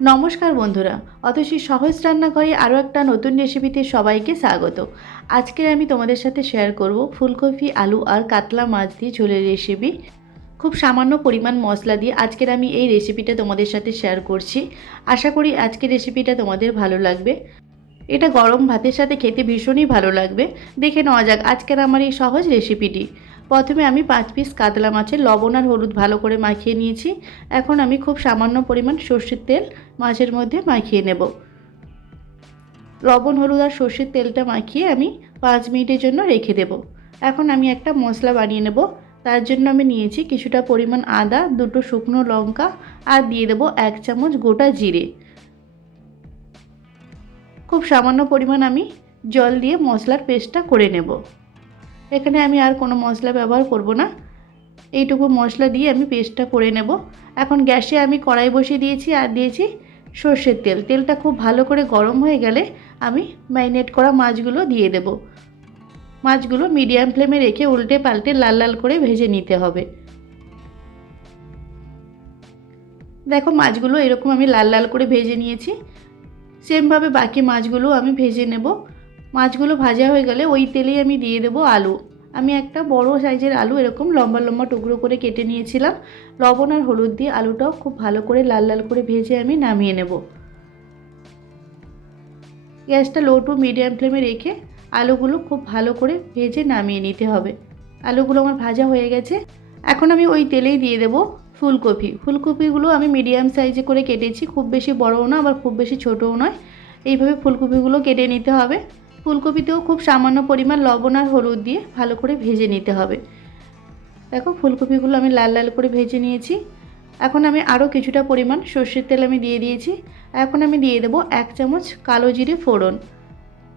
নমস্কার বন্ধুরা, অতসী সহজ রান্নাঘরে আরও একটা নতুন রেসিপিতে সবাইকে স্বাগত। আজকে আমি তোমাদের সাথে শেয়ার করব ফুলকপি, আলু আর কাতলা মাছ দিয়ে ঝোলের রেসিপি। খুব সামান্য পরিমাণ মশলা দিয়ে আজকের আমি এই রেসিপিটা তোমাদের সাথে শেয়ার করছি। আশা করি আজকের রেসিপিটা তোমাদের ভালো লাগবে। এটা গরম ভাতের সাথে খেতে ভীষণই ভালো লাগবে। দেখে নেওয়া যাক আজকের আমার এই সহজ রেসিপিটি। প্রথমে আমি 5 পিস কাতলা মাছের লবণ আর হলুদ ভালো করে মাখিয়ে নিয়েছি। এখন আমি খুব সামান্য পরিমাণ সর্ষের তেল মাছের মধ্যে মাখিয়ে নেব। লবণ, হলুদ আর সর্ষের তেলটা মাখিয়ে আমি 5 মিনিটের জন্য রেখে দেব। এখন আমি একটা মশলা বানিয়ে নেব। তার জন্য আমি নিয়েছি কিছুটা পরিমাণ আদা, দুটো শুকনো লঙ্কা আর দিয়ে দেব 1 চামচ গোটা জিরে। খুব সামান্য পরিমাণ আমি জল দিয়ে মশলার পেস্টটা করে নেব। এখানে আমি আর কোনো মশলা ব্যবহার করব না, এইটুকু মশলা দিয়ে আমি পেস্টটা করে নেব। এখন গ্যাসে আমি কড়াই বসিয়ে দিয়েছি আর দিয়েছি সর্ষের তেল। তেলটা খুব ভালো করে গরম হয়ে গেলে আমি ম্যারিনেট করা মাছগুলো দিয়ে দেব। মাছগুলো মিডিয়াম ফ্লেমে রেখে উল্টে পাল্টে লাল লাল করে ভেজে নিতে হবে। দেখো মাছগুলো এরকম আমি লাল লাল করে ভেজে নিয়েছি। সেমভাবে বাকি মাছগুলো আমি ভেজে নেব। মাছগুলো ভাজা হয়ে গেলে ওই তেলেই আমি দিয়ে দেব আলু। আমি একটা বড় সাইজের আলু এরকম লম্বা লম্বা টুকরো করে কেটে নিয়েছিলাম। লবণ আর হলুদ দিয়ে আলুটাও খুব ভালো করে লাল লাল করে ভেজে আমি নামিয়ে নেব। গ্যাসটা লো টু মিডিয়াম ফ্লেমে রেখে আলুগুলো খুব ভালো করে ভেজে নামিয়ে নিতে হবে। আলুগুলো আমার ভাজা হয়ে গেছে। এখন আমি ওই তেলেই দিয়ে দেব ফুলকপি। ফুলকপিগুলো আমি মিডিয়াম সাইজে করে কেটেছি, খুব বেশি বড়ও না আবার খুব বেশি ছোটও নয়। এইভাবে ফুলকপিগুলো কেটে নিতে হবে। ফুলকপিতেও খুব সামান্য পরিমাণ লবণ আর হলুদ দিয়ে ভালো করে ভেজে নিতে হবে। দেখো ফুলকপিগুলো আমি লাল লাল করে ভেজে নিয়েছি। এখন আমি আরও কিছুটা পরিমাণ সর্ষের তেল আমি দিয়ে দিয়েছি। এখন আমি দিয়ে দেব 1 চামচ কালো জিরে ফোড়ন।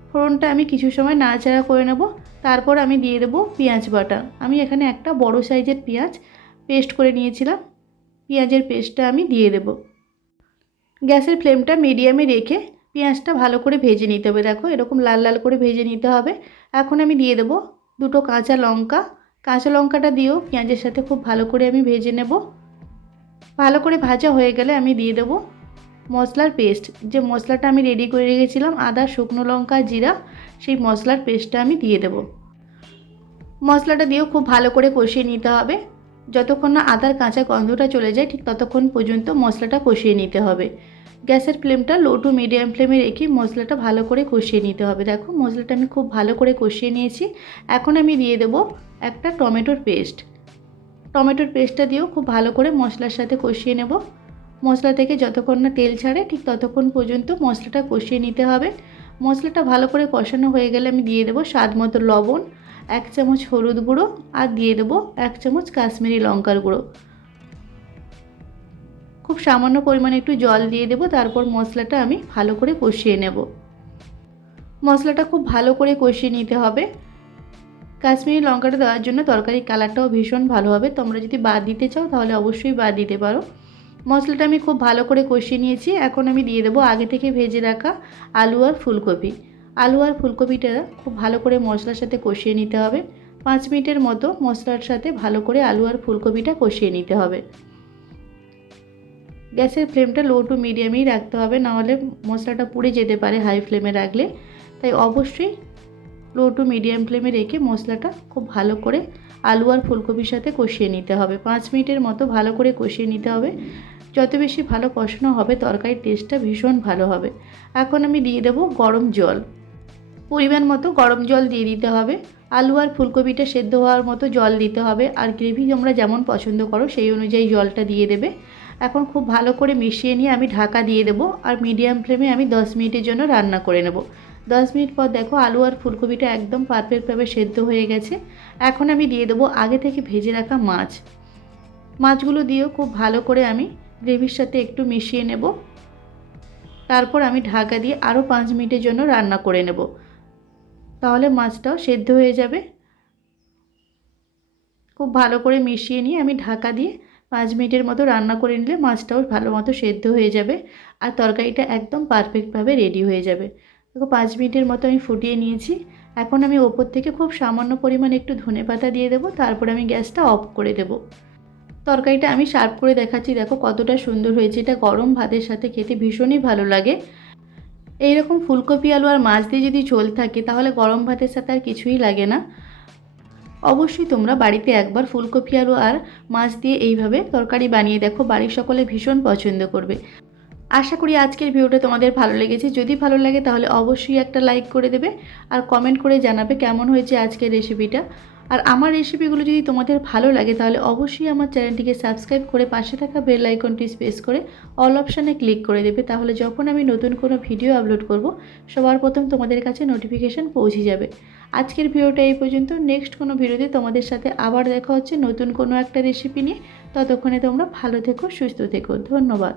ফোড়নটা আমি কিছু সময় নাড়াচাড়া করে নেব। তারপর আমি দিয়ে দেব পেঁয়াজ বাটা। আমি এখানে একটা বড় সাইজের পেঁয়াজ পেস্ট করে নিয়েছিলাম। পেঁয়াজের পেস্টটা আমি দিয়ে দেব। গ্যাসের ফ্লেমটা মিডিয়ামে রেখে পেঁয়াজটা ভালো করে ভেজে নিতে হবে। দেখো এরকম লাল লাল করে ভেজে নিতে হবে। এখন আমি দিয়ে দেব দুটো কাঁচা লঙ্কা। কাঁচা লঙ্কাটা দিয়েও পেঁয়াজের সাথে খুব ভালো করে আমি ভেজে নেব। ভালো করে ভাজা হয়ে গেলে আমি দিয়ে দেব মশলার পেস্ট। যে মশলাটা আমি রেডি করে রেখেছিলাম আদা, শুকনো লঙ্কা, জিরা, সেই মশলার পেস্টটা আমি দিয়ে দেব। মশলাটা দিয়েও খুব ভালো করে কষিয়ে নিতে হবে। যতক্ষণ না আদার কাঁচা গন্ধটা চলে যায় ঠিক ততক্ষণ পর্যন্ত মশলাটা কষিয়ে নিতে হবে। গ্যাসের ফ্লেমটা লো টু মিডিয়াম ফ্লেমে রেখে মশলাটা ভালো করে কষিয়ে নিতে হবে। দেখো মশলাটা আমি খুব ভালো করে কষিয়ে নিয়েছি। এখন আমি দিয়ে দেব একটা টমেটোর পেস্ট। টমেটোর পেস্টটা দিয়েও খুব ভালো করে মশলার সাথে কষিয়ে নেব। মশলা থেকে যতক্ষণ না তেল ছাড়ে ঠিক ততক্ষণ পর্যন্ত মশলাটা কষিয়ে নিতে হবে। মশলাটা ভালো করে কষানো হয়ে গেলে আমি দিয়ে দেবো স্বাদ মতো লবণ, 1 চামচ হলুদ গুঁড়ো আর দিয়ে দেবো 1 চামচ কাশ্মীরি লঙ্কার গুঁড়ো। খুব সামান্য পরিমাণে একটু জল দিয়ে দেবো। তারপর মশলাটা আমি ভালো করে কষিয়ে নেব। মশলাটা খুব ভালো করে কষিয়ে নিতে হবে। কাশ্মীরি লঙ্কাটা দেওয়ার জন্য তরকারির কালারটাও ভীষণ ভালো হবে। তোমরা যদি বাদ দিতে চাও তাহলে অবশ্যই বাদ দিতে পারো। মশলাটা আমি খুব ভালো করে কষিয়ে নিয়েছি। এখন আমি দিয়ে দেবো আগে থেকে ভেজে রাখা আলু আর ফুলকপি। আলু আর ফুলকপিটা খুব ভালো করে মশলার সাথে কষিয়ে নিতে হবে। 5 মিনিটের মতো মশলার সাথে ভালো করে আলু আর ফুলকপিটা কষিয়ে নিতে হবে। গ্যাসের ফ্লেমটা লো টু মিডিয়ামেই রাখতে হবে, নাহলে মশলাটা পুড়ে যেতে পারে হাই ফ্লেমে রাখলে। তাই অবশ্যই লো টু মিডিয়াম ফ্লেমে রেখে মশলাটা খুব ভালো করে আলু আর ফুলকপির সাথে কষিয়ে নিতে হবে। 5 মিনিটের মতো ভালো করে কষিয়ে নিতে হবে। যত বেশি ভালো কষানো হবে তরকারির টেস্টটা ভীষণ ভালো হবে। এখন আমি দিয়ে দেবো গরম জল। পরিমাণ মতো গরম জল দিয়ে দিতে হবে। আলু আর ফুলকপিটা সেদ্ধ হওয়ার মতো জল দিতে হবে। আর গ্রেভি তোমরা যেমন পছন্দ করো সেই অনুযায়ী জলটা দিয়ে দেবে। এখন খুব ভালো করে মিশিয়ে নিয়ে আমি ঢাকা দিয়ে দেবো আর মিডিয়াম ফ্লেমে আমি 10 মিনিটের জন্য রান্না করে নেব। 10 মিনিট পর দেখো আলু আর ফুলকপিটা একদম পারফেক্টভাবে সেদ্ধ হয়ে গেছে। এখন আমি দিয়ে দেবো আগে থেকে ভেজে রাখা মাছ। মাছগুলো দিয়েও খুব ভালো করে আমি গ্রেভির সাথে একটু মিশিয়ে নেব। তারপর আমি ঢাকা দিয়ে আরও 5 মিনিটের জন্য রান্না করে নেব। তাহলে মাছটাও সেদ্ধ হয়ে যাবে। খুব ভালো করে মিশিয়ে নিয়ে আমি ঢাকা দিয়ে 5 মিনিটের মতো রান্না করে নিলে মাছটাও ভালো মতো সেদ্ধ হয়ে যাবে আর তরকারিটা একদম পারফেক্টভাবে রেডি হয়ে যাবে। দেখো 5 মিনিটের মতো আমি ফুটিয়ে নিয়েছি। এখন আমি ওপর থেকে খুব সামান্য পরিমাণ একটু ধনেপাতা দিয়ে দেবো। তারপর আমি গ্যাসটা অফ করে দেবো। তরকারিটা আমি সার্ভ করে দেখাচ্ছি, দেখো কতটা সুন্দর হয়েছে। এটা গরম ভাতের সাথে খেতে ভীষণই ভালো লাগে। এইরকম ফুলকপি আলু আর মাছ দিয়ে যদি ঝোল থাকে তাহলে গরম ভাতের সাথে আর কিছুই লাগে না। অবশ্যই তোমরা বাড়িতে একবার ফুলকপি আলু আর মাছ দিয়ে এইভাবে তরকারি বানিয়ে দেখো, বাড়ির সকলে ভীষণ পছন্দ করবে। আশা করি আজকের ভিডিওটা তোমাদের ভালো লেগেছে। যদি ভালো লাগে তাহলে অবশ্যই একটা লাইক করে দেবে আর কমেন্ট করে জানাবে কেমন হয়েছে আজকের রেসিপিটা। আর আমার রেসিপিগুলো যদি তোমাদের ভালো লাগে তাহলে অবশ্যই আমার চ্যানেলটিকে সাবস্ক্রাইব করে পাশে থাকা বেল আইকনটি প্রেস করে অল অপশানে ক্লিক করে দেবে। তাহলে যখন আমি নতুন কোনো ভিডিও আপলোড করব সবার প্রথম তোমাদের কাছে নোটিফিকেশান পৌঁছে যাবে। আজকের ভিডিওটা এই পর্যন্ত। নেক্সট কোনো ভিডিওতে তোমাদের সাথে আবার দেখা হচ্ছে নতুন কোনো একটা রেসিপি নিয়ে। ততক্ষণে তোমরা ভালো থেকো, সুস্থ থেকো। ধন্যবাদ।